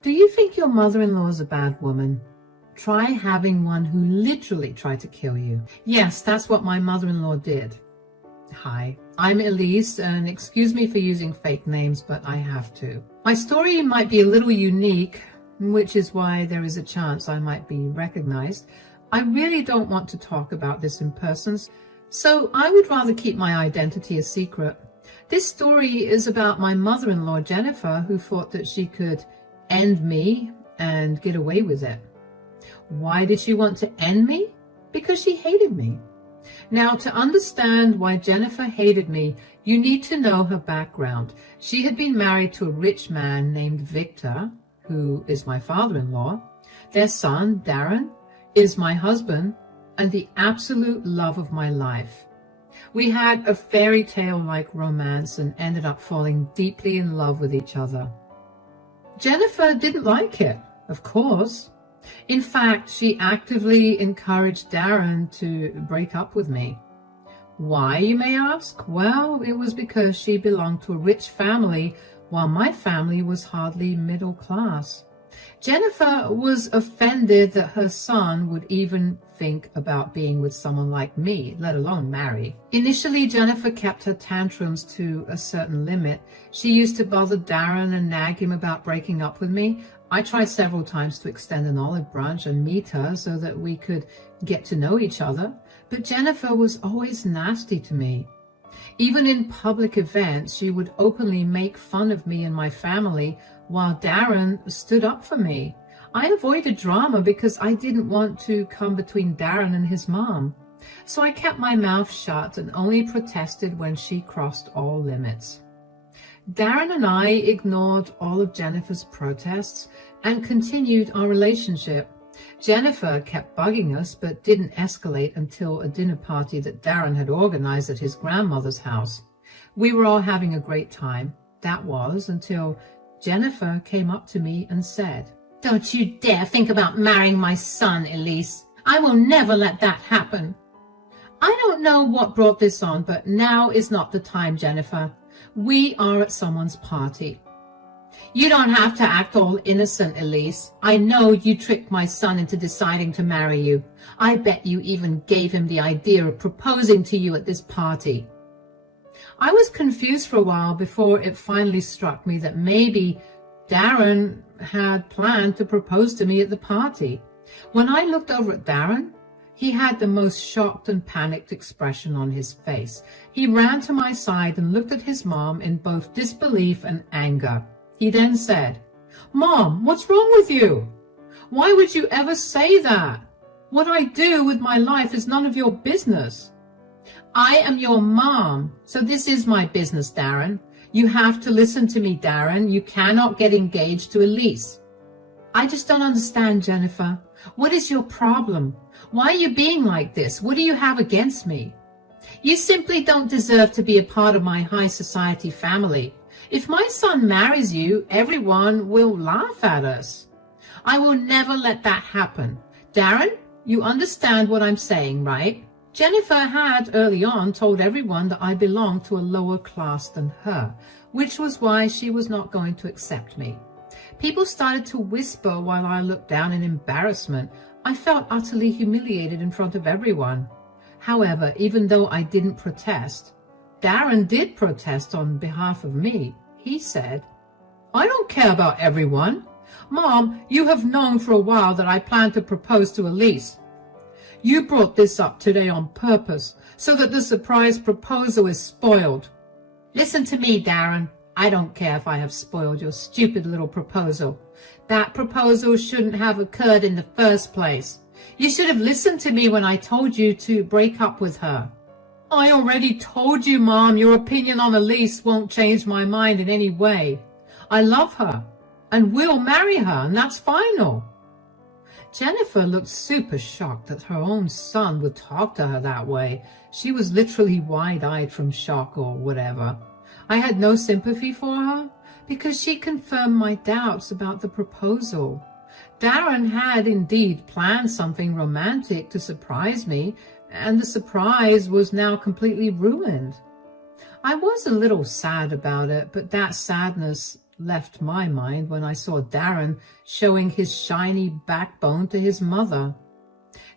Do you think your mother-in-law is a bad woman? Try having one who literally tried to kill you. Yes, that's what my mother-in-law did. Hi, I'm Elise, and excuse me for using fake names, but I have to. My story might be a little unique, which is why there is a chance I might be recognized. I really don't want to talk about this in person, so I would rather keep my identity a secret. This story is about my mother-in-law, Jennifer, who thought that she could end me and get away with it. Why did she want to end me? Because she hated me. Now, to understand why Jennifer hated me, you need to know her background. She had been married to a rich man named Victor, who is my father-in-law. Their son, Darren, is my husband and the absolute love of my life. We had a fairy tale-like romance and ended up falling deeply in love with each other. Jennifer didn't like it, of course. In fact, she actively encouraged Darren to break up with me. Why, you may ask? Well, it was because she belonged to a rich family while my family was hardly middle class. Jennifer was offended that her son would even think about being with someone like me, let alone marry. Initially, Jennifer kept her tantrums to a certain limit. She used to bother Darren and nag him about breaking up with me. I tried several times to extend an olive branch and meet her so that we could get to know each other, but Jennifer was always nasty to me. Even in public events, she would openly make fun of me and my family, while Darren stood up for me. I avoided drama because I didn't want to come between Darren and his mom. So I kept my mouth shut and only protested when she crossed all limits. Darren and I ignored all of Jennifer's protests and continued our relationship. Jennifer kept bugging us but didn't escalate until a dinner party that Darren had organized at his grandmother's house. We were all having a great time. That was until Jennifer came up to me and said, "Don't you dare think about marrying my son, Elise. I will never let that happen." I don't know what brought this on, but now is not the time, Jennifer. We are at someone's party. You don't have to act all innocent, Elise. I know you tricked my son into deciding to marry you. I bet you even gave him the idea of proposing to you at this party. I was confused for a while before it finally struck me that maybe Darren had planned to propose to me at the party. When I looked over at Darren, he had the most shocked and panicked expression on his face. He ran to my side and looked at his mom in both disbelief and anger. He then said, "Mom, what's wrong with you? Why would you ever say that? What I do with my life is none of your business." "I am your mom, so this is my business, Darren. You have to listen to me, Darren. You cannot get engaged to Elise." "I just don't understand, Jennifer. What is your problem? Why are you being like this? What do you have against me? You simply don't deserve to be a part of my high society family. If my son marries you, everyone will laugh at us. I will never let that happen. Darren, you understand what I'm saying, right?" Jennifer had early on told everyone that I belonged to a lower class than her, which was why she was not going to accept me. People started to whisper while I looked down in embarrassment. I felt utterly humiliated in front of everyone. However, even though I didn't protest, Darren did protest on behalf of me. He said, "I don't care about everyone. Mom, you have known for a while that I plan to propose to Elise. You brought this up today on purpose so that the surprise proposal is spoiled." "Listen to me, Darren. I don't care if I have spoiled your stupid little proposal. That proposal shouldn't have occurred in the first place. You should have listened to me when I told you to break up with her." "I already told you, Mom, your opinion on Elise won't change my mind in any way. I love her and will marry her, and that's final." Jennifer looked super shocked that her own son would talk to her that way. She was literally wide-eyed from shock or whatever. I had no sympathy for her because she confirmed my doubts about the proposal. Darren had indeed planned something romantic to surprise me, and the surprise was now completely ruined. I was a little sad about it, but that sadness left my mind when I saw Darren showing his shiny backbone to his mother.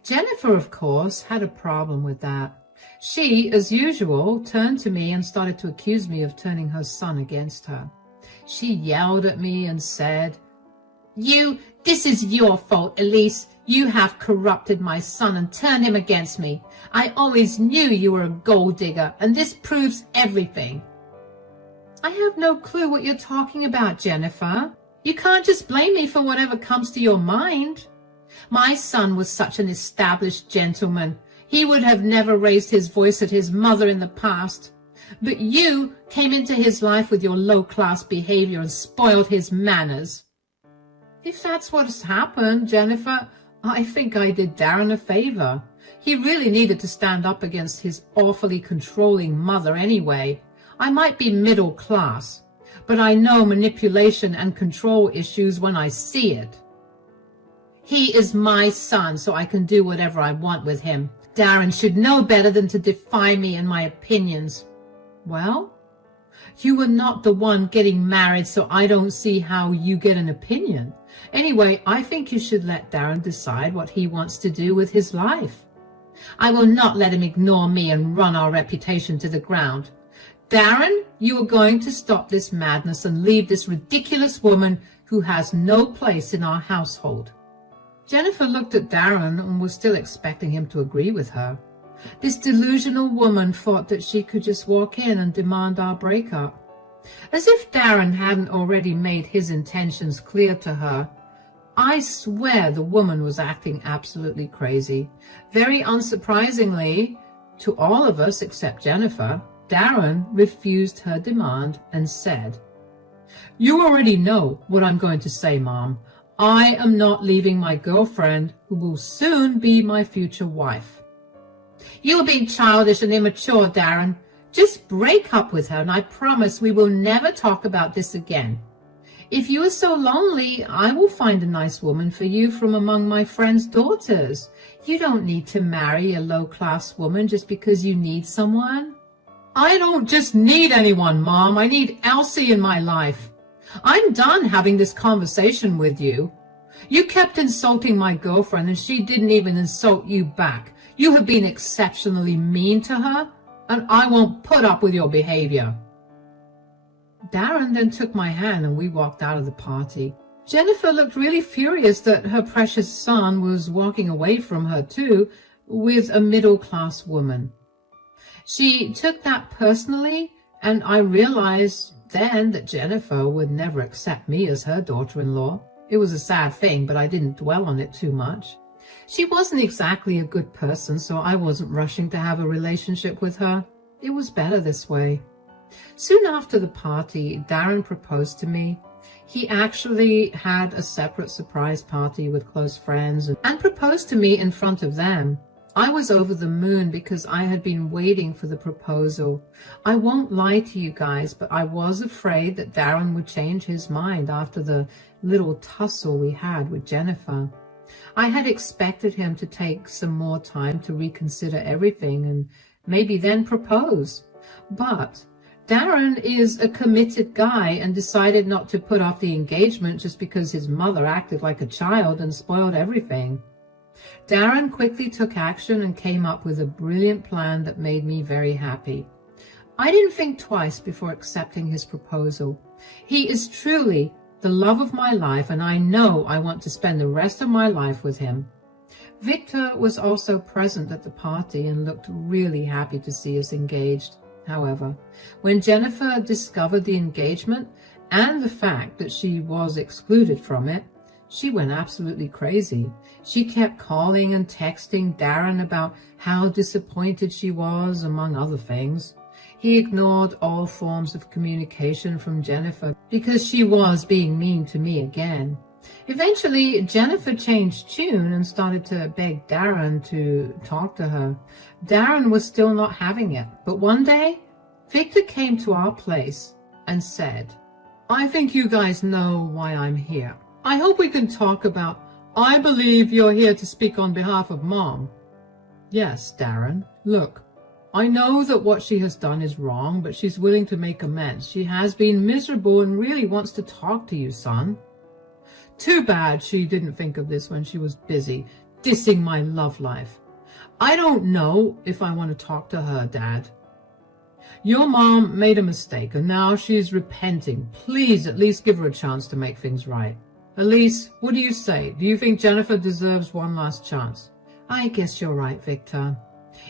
Jennifer, of course, had a problem with that. She, as usual, turned to me and started to accuse me of turning her son against her. She yelled at me and said, "This is your fault, Elise. You have corrupted my son and turned him against me. I always knew you were a gold digger, and this proves everything." I have no clue what you're talking about, Jennifer. You can't just blame me for whatever comes to your mind. My son was such an established gentleman. He would have never raised his voice at his mother in the past. But you came into his life with your low-class behavior and spoiled his manners. If that's what's happened, Jennifer, I think I did Darren a favor. He really needed to stand up against his awfully controlling mother anyway. I might be middle class, but I know manipulation and control issues when I see it. He is my son, so I can do whatever I want with him. Darren should know better than to defy me and my opinions. Well, you were not the one getting married, so I don't see how you get an opinion. Anyway, I think you should let Darren decide what he wants to do with his life. I will not let him ignore me and run our reputation to the ground. Darren, you are going to stop this madness and leave this ridiculous woman who has no place in our household. Jennifer looked at Darren and was still expecting him to agree with her. This delusional woman thought that she could just walk in and demand our breakup. As if Darren hadn't already made his intentions clear to her. I swear the woman was acting absolutely crazy. Very unsurprisingly, to all of us except Jennifer, Darren refused her demand and said, "You already know what I'm going to say, Mom. I am not leaving my girlfriend, who will soon be my future wife." "You are being childish and immature, Darren. Just break up with her, and I promise we will never talk about this again. If you are so lonely, I will find a nice woman for you from among my friends' daughters. You don't need to marry a low-class woman just because you need someone." "I don't just need anyone, Mom. I need Elsie in my life. I'm done having this conversation with you. You kept insulting my girlfriend, and she didn't even insult you back. You have been exceptionally mean to her, and I won't put up with your behavior." Darren then took my hand and we walked out of the party. Jennifer looked really furious that her precious son was walking away from her too, with a middle-class woman. She took that personally, and I realized then that Jennifer would never accept me as her daughter-in-law. It was a sad thing, but I didn't dwell on it too much. She wasn't exactly a good person, so I wasn't rushing to have a relationship with her. It was better this way. Soon after the party, Darren proposed to me. He actually had a separate surprise party with close friends and proposed to me in front of them. I was over the moon because I had been waiting for the proposal. I won't lie to you guys, but I was afraid that Darren would change his mind after the little tussle we had with Jennifer. I had expected him to take some more time to reconsider everything and maybe then propose. But Darren is a committed guy and decided not to put off the engagement just because his mother acted like a child and spoiled everything. Darren quickly took action and came up with a brilliant plan that made me very happy. I didn't think twice before accepting his proposal. He is truly the love of my life, and I know I want to spend the rest of my life with him. Victor was also present at the party and looked really happy to see us engaged. However, when Jennifer discovered the engagement and the fact that she was excluded from it, she went absolutely crazy. She kept calling and texting Darren about how disappointed she was, among other things. He ignored all forms of communication from Jennifer because she was being mean to me again. Eventually, Jennifer changed tune and started to beg Darren to talk to her. Darren was still not having it, but one day, Victor came to our place and said, "I think you guys know why I'm here. I hope we can talk about, I believe you're here to speak on behalf of Mom." "Yes, Darren. Look, I know that what she has done is wrong, but she's willing to make amends. She has been miserable and really wants to talk to you, son. Too bad she didn't think of this when she was busy dissing my love life. I don't know if I want to talk to her, Dad. Your mom made a mistake and now she's repenting. Please at least give her a chance to make things right. Elise, what do you say? Do you think Jennifer deserves one last chance? I guess you're right, Victor.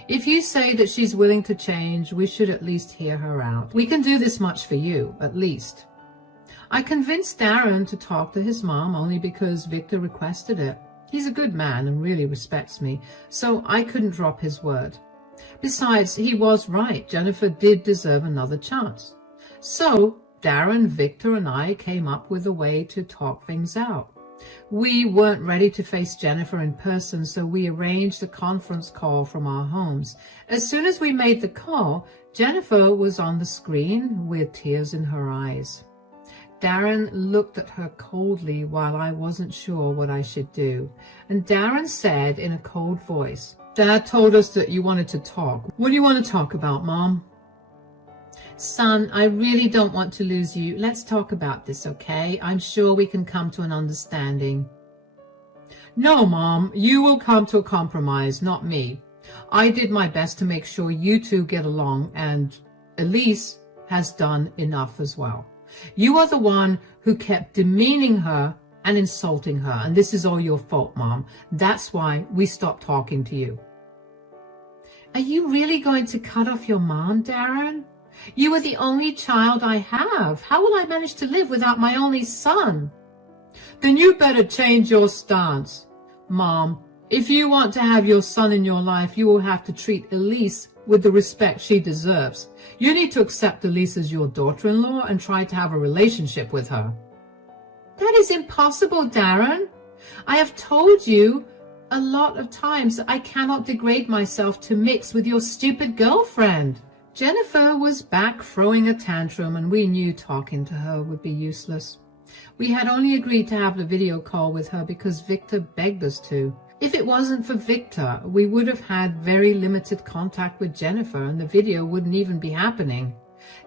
If you say that she's willing to change, we should at least hear her out. We can do this much for you, at least. I convinced Darren to talk to his mom only because Victor requested it. He's a good man and really respects me, so I couldn't drop his word. Besides, he was right. Jennifer did deserve another chance. So Darren, Victor, and I came up with a way to talk things out. We weren't ready to face Jennifer in person, so we arranged a conference call from our homes. As soon as we made the call, Jennifer was on the screen with tears in her eyes. Darren looked at her coldly while I wasn't sure what I should do. And Darren said in a cold voice, Dad told us that you wanted to talk. What do you want to talk about, Mom? Son, I really don't want to lose you. Let's talk about this, okay? I'm sure we can come to an understanding. No, Mom, you will come to a compromise, not me. I did my best to make sure you two get along, and Elise has done enough as well. You are the one who kept demeaning her and insulting her, and this is all your fault, Mom. That's why we stopped talking to you. Are you really going to cut off your mom, Darren? You are the only child I have. How will I manage to live without my only son? Then you better change your stance. Mom, if you want to have your son in your life, you will have to treat Elise with the respect she deserves. You need to accept Elise as your daughter-in-law and try to have a relationship with her. That is impossible, Darren. I have told you a lot of times that I cannot degrade myself to mix with your stupid girlfriend. Jennifer was back throwing a tantrum, and we knew talking to her would be useless. We had only agreed to have the video call with her because Victor begged us to. If it wasn't for Victor, we would have had very limited contact with Jennifer, and the video wouldn't even be happening.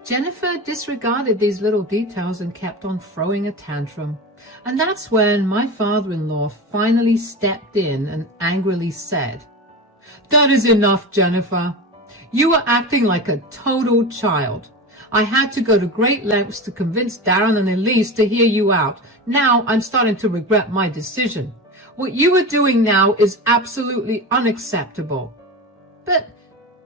Jennifer disregarded these little details and kept on throwing a tantrum. And that's when my father-in-law finally stepped in and angrily said, That is enough, Jennifer. You are acting like a total child. I had to go to great lengths to convince Darren and Elise to hear you out. Now I'm starting to regret my decision. What you are doing now is absolutely unacceptable. But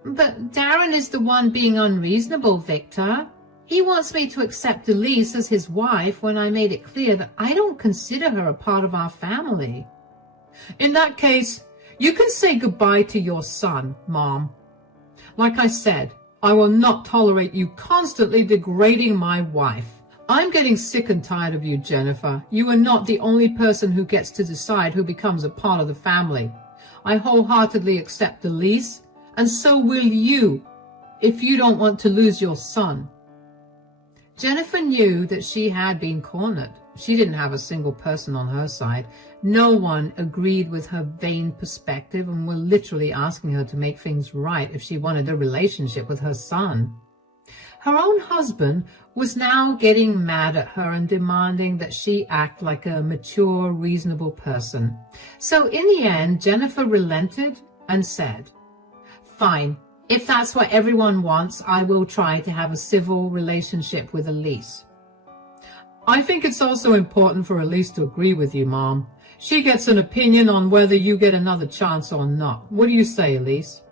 Darren is the one being unreasonable, Victor. He wants me to accept Elise as his wife when I made it clear that I don't consider her a part of our family. In that case, you can say goodbye to your son, Mom. Like I said, I will not tolerate you constantly degrading my wife. I'm getting sick and tired of you, Jennifer. You are not the only person who gets to decide who becomes a part of the family. I wholeheartedly accept Elise, and so will you, if you don't want to lose your son. Jennifer knew that she had been cornered. She didn't have a single person on her side. No one agreed with her vain perspective and were literally asking her to make things right if she wanted a relationship with her son. Her own husband was now getting mad at her and demanding that she act like a mature, reasonable person. So in the end, Jennifer relented and said, Fine, if that's what everyone wants, I will try to have a civil relationship with Elise. I think it's also important for Elise to agree with you, Mom. She gets an opinion on whether you get another chance or not. What do you say, Elise?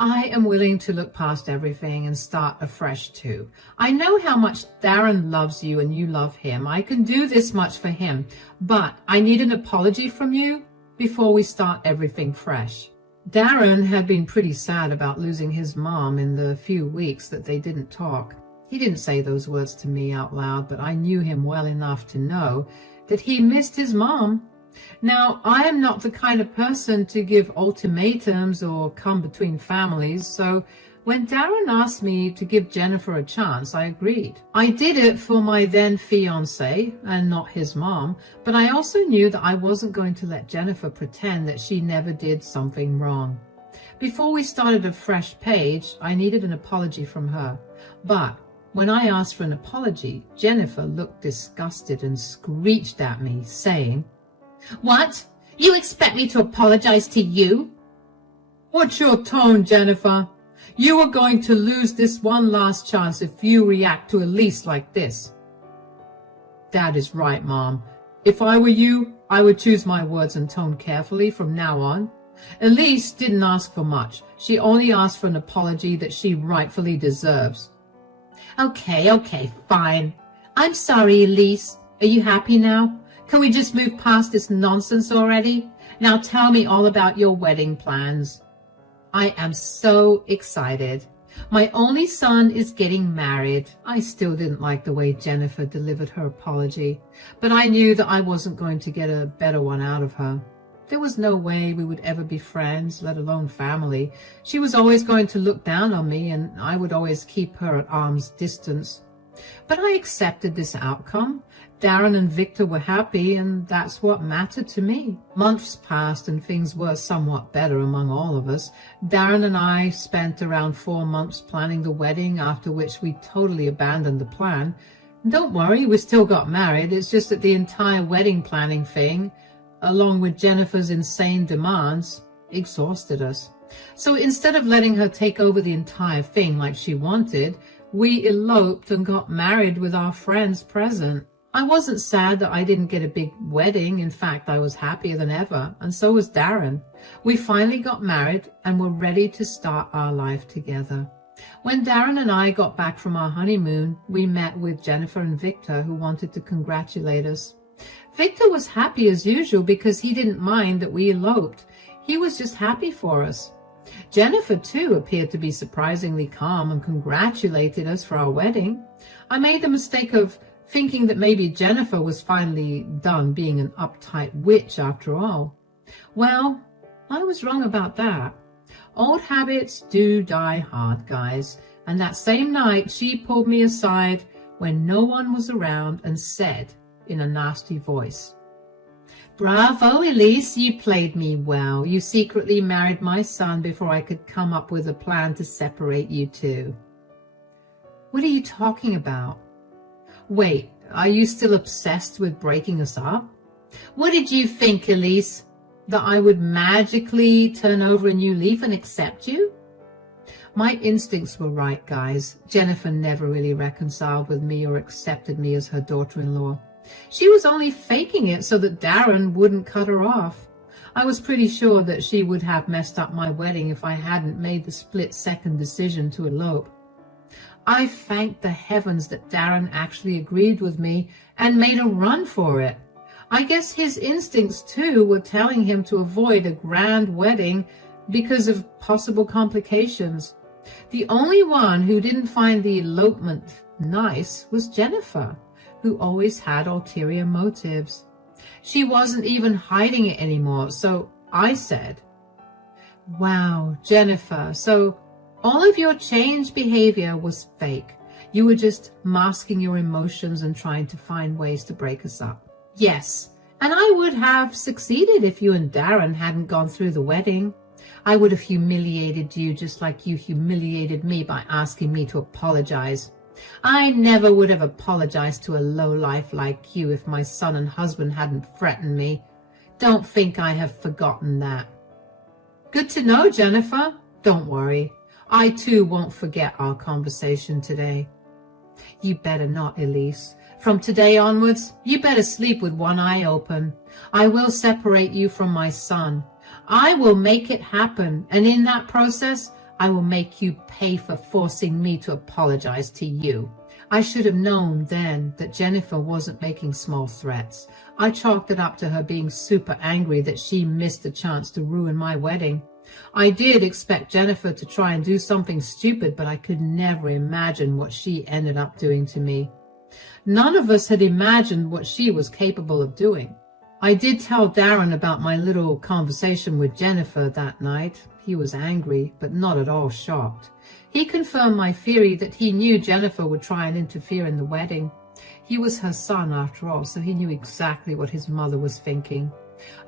I am willing to look past everything and start afresh too. I know how much Darren loves you and you love him. I can do this much for him, but I need an apology from you before we start everything fresh. Darren had been pretty sad about losing his mom in the few weeks that they didn't talk. He didn't say those words to me out loud, but I knew him well enough to know that he missed his mom. Now, I am not the kind of person to give ultimatums or come between families, so when Darren asked me to give Jennifer a chance, I agreed. I did it for my then fiancé and not his mom, but I also knew that I wasn't going to let Jennifer pretend that she never did something wrong. Before we started a fresh page, I needed an apology from her. But when I asked for an apology, Jennifer looked disgusted and screeched at me, saying, "What? You expect me to apologize to you?" "What's your tone, Jennifer? You are going to lose this one last chance if you react to Elise like this." "That is right, Mom. If I were you, I would choose my words and tone carefully from now on. Elise didn't ask for much. She only asked for an apology that she rightfully deserves." Okay, fine. I'm sorry, Elise. Are you happy now? Can we just move past this nonsense already? Now tell me all about your wedding plans. I am so excited. My only son is getting married. I still didn't like the way Jennifer delivered her apology, but I knew that I wasn't going to get a better one out of her. There was no way we would ever be friends, let alone family. She was always going to look down on me, and I would always keep her at arm's distance. But I accepted this outcome. Darren and Victor were happy, and that's what mattered to me. Months passed, and things were somewhat better among all of us. Darren and I spent around 4 months planning the wedding, after which we totally abandoned the plan. Don't worry, we still got married. It's just that the entire wedding planning thing, along with Jennifer's insane demands, exhausted us. So instead of letting her take over the entire thing like she wanted, we eloped and got married with our friends present. I wasn't sad that I didn't get a big wedding. In fact, I was happier than ever, and so was Darren. We finally got married and were ready to start our life together. When Darren and I got back from our honeymoon, we met with Jennifer and Victor, who wanted to congratulate us. Victor was happy as usual because he didn't mind that we eloped. He was just happy for us. Jennifer, too, appeared to be surprisingly calm and congratulated us for our wedding. I made the mistake of thinking that maybe Jennifer was finally done being an uptight witch after all. Well, I was wrong about that. Old habits do die hard, guys, and that same night she pulled me aside when no one was around and said in a nasty voice, "Bravo, Elise, you played me well. You secretly married my son before I could come up with a plan to separate you two." "What are you talking about? Wait, are you still obsessed with breaking us up? What did you think, Elise? That I would magically turn over a new leaf and accept you?" My instincts were right, guys. Jennifer never really reconciled with me or accepted me as her daughter-in-law. She was only faking it so that Darren wouldn't cut her off. I was pretty sure that she would have messed up my wedding if I hadn't made the split-second decision to elope. I thanked the heavens that Darren actually agreed with me and made a run for it. I guess his instincts, too, were telling him to avoid a grand wedding because of possible complications. The only one who didn't find the elopement nice was Jennifer, who always had ulterior motives. She wasn't even hiding it anymore, so I said, "Wow, Jennifer, so all of your changed behavior was fake. You were just masking your emotions and trying to find ways to break us up." "Yes, and I would have succeeded if you and Darren hadn't gone through the wedding. I would have humiliated you just like you humiliated me by asking me to apologize. I never would have apologized to a lowlife like you if my son and husband hadn't threatened me. Don't think I have forgotten that." "Good to know, Jennifer. Don't worry. I too won't forget our conversation today." "You better not, Elise. From today onwards, you better sleep with one eye open. I will separate you from my son. I will make it happen, and in that process, I will make you pay for forcing me to apologize to you." I should have known then that Jennifer wasn't making small threats. I chalked it up to her being super angry that she missed a chance to ruin my wedding. I did expect Jennifer to try and do something stupid, but I could never imagine what she ended up doing to me. None of us had imagined what she was capable of doing. I did tell Darren about my little conversation with Jennifer that night. He was angry, but not at all shocked. He confirmed my theory that he knew Jennifer would try and interfere in the wedding. He was her son, after all, so he knew exactly what his mother was thinking.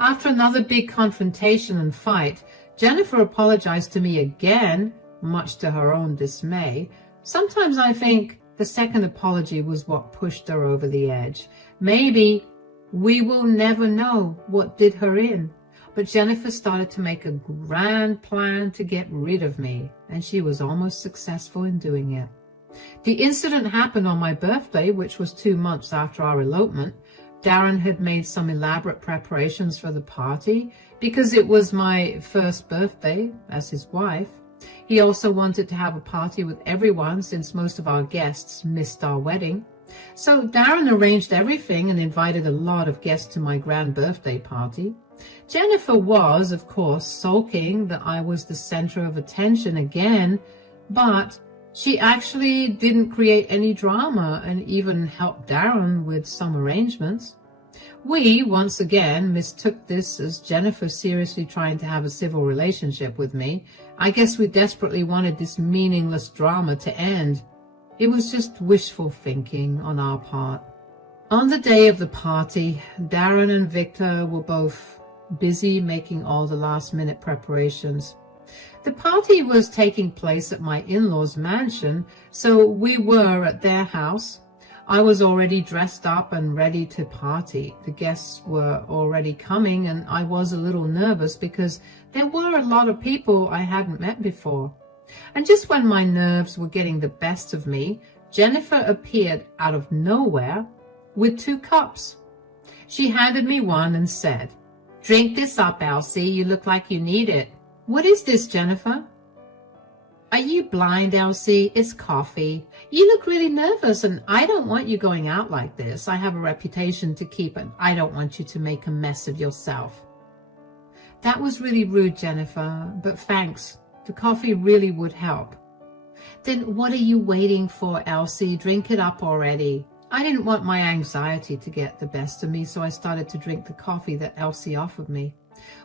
After another big confrontation and fight, Jennifer apologized to me again, much to her own dismay. Sometimes I think the second apology was what pushed her over the edge. Maybe we will never know what did her in. But Jennifer started to make a grand plan to get rid of me, and she was almost successful in doing it. The incident happened on my birthday, which was 2 months after our elopement. Darren had made some elaborate preparations for the party because it was my first birthday as his wife. He also wanted to have a party with everyone since most of our guests missed our wedding. So Darren arranged everything and invited a lot of guests to my grand birthday party. Jennifer was, of course, sulking that I was the center of attention again, but she actually didn't create any drama and even helped Darren with some arrangements. We, once again, mistook this as Jennifer seriously trying to have a civil relationship with me. I guess we desperately wanted this meaningless drama to end. It was just wishful thinking on our part. On the day of the party, Darren and Victor were both busy making all the last-minute preparations. The party was taking place at my in-laws' mansion, so we were at their house. I was already dressed up and ready to party. The guests were already coming, and I was a little nervous because there were a lot of people I hadn't met before. And just when my nerves were getting the best of me, Jennifer appeared out of nowhere with 2 cups. She handed me one and said, "Drink this up, Elsie. You look like you need it." "What is this, Jennifer?" "Are you blind, Elsie? It's coffee. You look really nervous, and I don't want you going out like this. I have a reputation to keep, and I don't want you to make a mess of yourself." "That was really rude, Jennifer, but thanks. The coffee really would help." "Then what are you waiting for, Elsie? Drink it up already." I didn't want my anxiety to get the best of me, so I started to drink the coffee that Elsie offered me.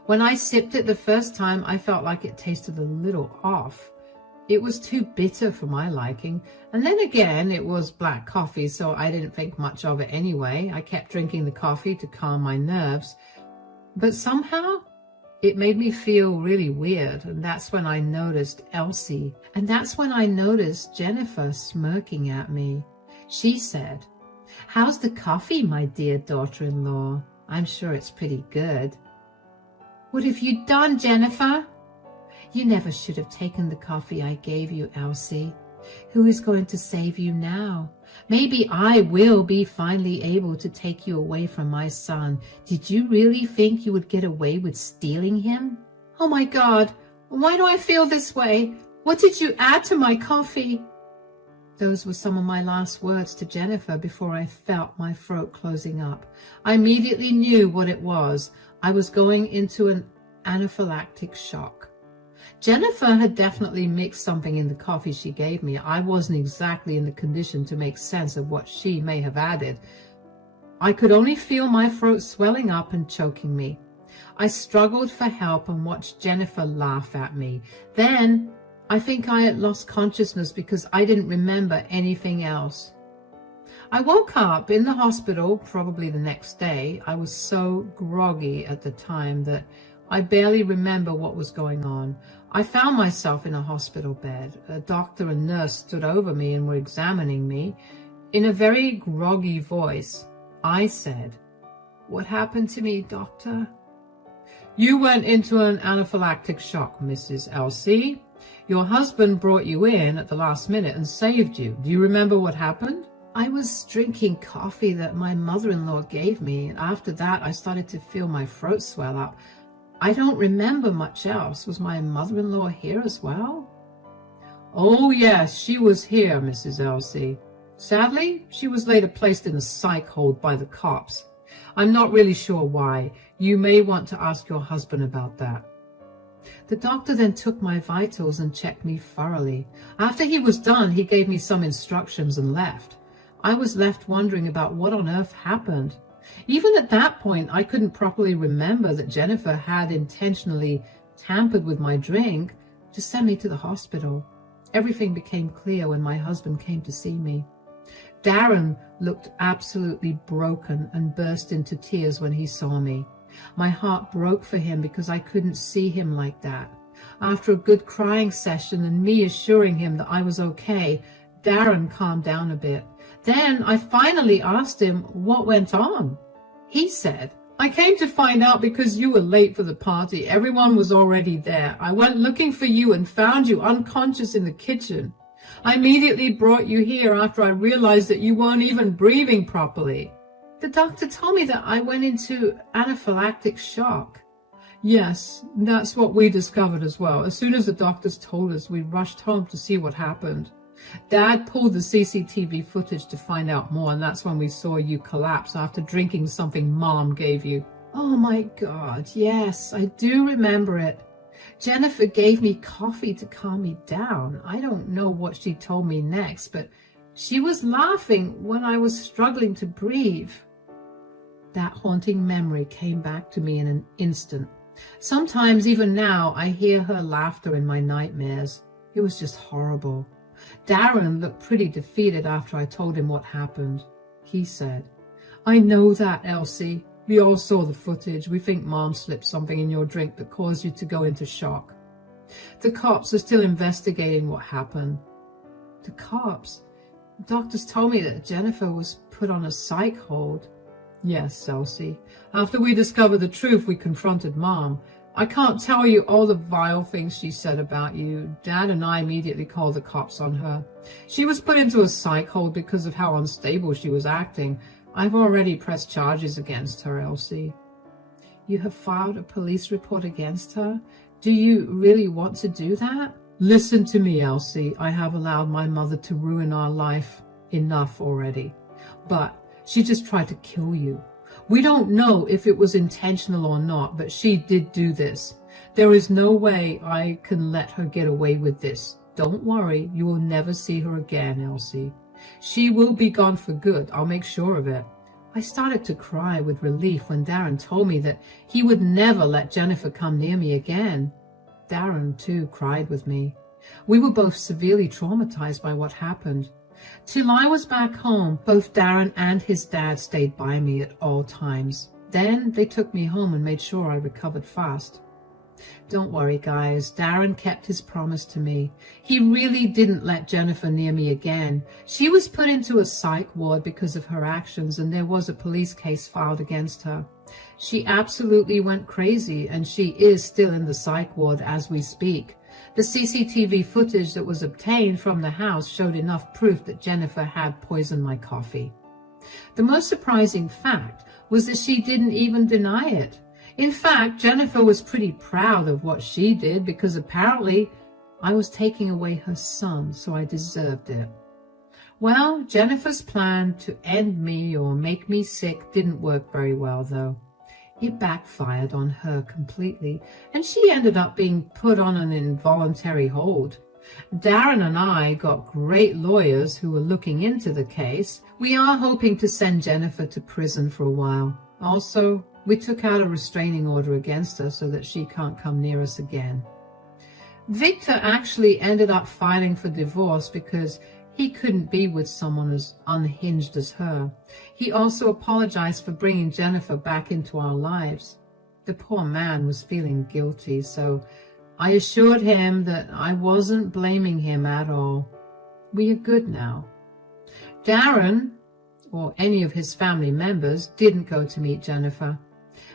When I sipped it the first time, I felt like it tasted a little off. It was too bitter for my liking, and then again, it was black coffee, so I didn't think much of it anyway. I kept drinking the coffee to calm my nerves, but somehow it made me feel really weird, and that's when I noticed Elsie, and that's when I noticed Jennifer smirking at me. She said, "How's the coffee, my dear daughter-in-law? I'm sure it's pretty good." "What have you done, Jennifer?" "You never should have taken the coffee I gave you, Elsie. Who is going to save you now? Maybe I will be finally able to take you away from my son. Did you really think you would get away with stealing him?" "Oh my God, why do I feel this way? What did you add to my coffee?" Those were some of my last words to Jennifer before I felt my throat closing up. I immediately knew what it was. I was going into an anaphylactic shock. Jennifer had definitely mixed something in the coffee she gave me. I wasn't exactly in the condition to make sense of what she may have added. I could only feel my throat swelling up and choking me. I struggled for help and watched Jennifer laugh at me. Then I think I had lost consciousness because I didn't remember anything else. I woke up in the hospital probably the next day. I was so groggy at the time that I barely remember what was going on. I found myself in a hospital bed. A doctor and nurse stood over me and were examining me. In a very groggy voice, I said, "What happened to me, doctor?" "You went into an anaphylactic shock, Mrs. Elsie. Your husband brought you in at the last minute and saved you. Do you remember what happened?" "I was drinking coffee that my mother-in-law gave me, and after that I started to feel my throat swell up. I don't remember much else. Was my mother-in-law here as well?" "Oh yes, she was here, Mrs. Elsie. Sadly, she was later placed in a psych hold by the cops. I'm not really sure why. You may want to ask your husband about that." The doctor then took my vitals and checked me thoroughly. After he was done, he gave me some instructions and left. I was left wondering about what on earth happened. Even at that point, I couldn't properly remember that Jennifer had intentionally tampered with my drink to send me to the hospital. Everything became clear when my husband came to see me. Darren looked absolutely broken and burst into tears when he saw me. My heart broke for him because I couldn't see him like that. After a good crying session and me assuring him that I was okay, Darren calmed down a bit. Then I finally asked him what went on. He said, "I came to find out because you were late for the party. Everyone was already there. I went looking for you and found you unconscious in the kitchen. I immediately brought you here after I realized that you weren't even breathing properly. The doctor told me that I went into anaphylactic shock." Yes, that's what we discovered as well. As soon as the doctors told us, we rushed home to see what happened. Dad pulled the CCTV footage to find out more, and that's when we saw you collapse after drinking something Mom gave you. Oh my God, yes, I do remember it. Jennifer gave me coffee to calm me down. I don't know what she told me next, but she was laughing when I was struggling to breathe. That haunting memory came back to me in an instant. Sometimes, even now, I hear her laughter in my nightmares. It was just horrible. Darren looked pretty defeated after I told him what happened. He said, "I know that, Elsie. We all saw the footage. We think Mom slipped something in your drink that caused you to go into shock. The cops are still investigating what happened." The cops? Doctors told me that Jennifer was put on a psych hold. Yes, Elsie. After we discovered the truth, we confronted Mom. I can't tell you all the vile things she said about you. Dad and I immediately called the cops on her. She was put into a psych hold because of how unstable she was acting. I've already pressed charges against her, Elsie. You have filed a police report against her? Do you really want to do that? Listen to me, Elsie. I have allowed my mother to ruin our life enough already. But she just tried to kill you. We don't know if it was intentional or not, but she did do this. There is no way I can let her get away with this. Don't worry, you will never see her again, Elsie. She will be gone for good. I'll make sure of it. I started to cry with relief when Darren told me that he would never let Jennifer come near me again. Darren, too, cried with me. We were both severely traumatized by what happened. Till I was back home, both Darren and his dad stayed by me at all times. Then they took me home and made sure I recovered fast. Don't worry, guys. Darren kept his promise to me. He really didn't let Jennifer near me again. She was put into a psych ward because of her actions, and there was a police case filed against her. She absolutely went crazy, and she is still in the psych ward as we speak. The CCTV footage that was obtained from the house showed enough proof that Jennifer had poisoned my coffee. The most surprising fact was that she didn't even deny it. In fact, Jennifer was pretty proud of what she did because apparently I was taking away her son, so I deserved it. Well, Jennifer's plan to end me or make me sick didn't work very well, though. It backfired on her completely, and she ended up being put on an involuntary hold. Darren and I got great lawyers who were looking into the case. We are hoping to send Jennifer to prison for a while. Also, we took out a restraining order against her so that she can't come near us again. Victor actually ended up filing for divorce because he couldn't be with someone as unhinged as her. He also apologized for bringing Jennifer back into our lives. The poor man was feeling guilty, so I assured him that I wasn't blaming him at all. We are good now. Darren, or any of his family members, didn't go to meet Jennifer.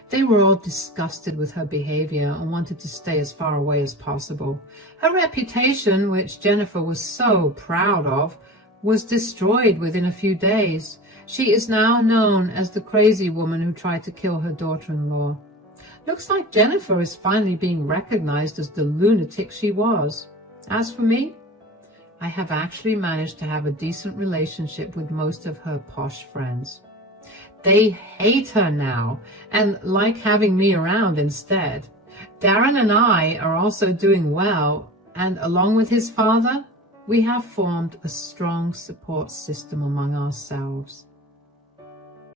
They were all disgusted with her behavior and wanted to stay as far away as possible. Her reputation, which Jennifer was so proud of, was destroyed within a few days. She is now known as the crazy woman who tried to kill her daughter-in-law. Looks like Jennifer is finally being recognized as the lunatic she was. As for me, I have actually managed to have a decent relationship with most of her posh friends. They hate her now and like having me around instead. Darren and I are also doing well, and along with his father, we have formed a strong support system among ourselves.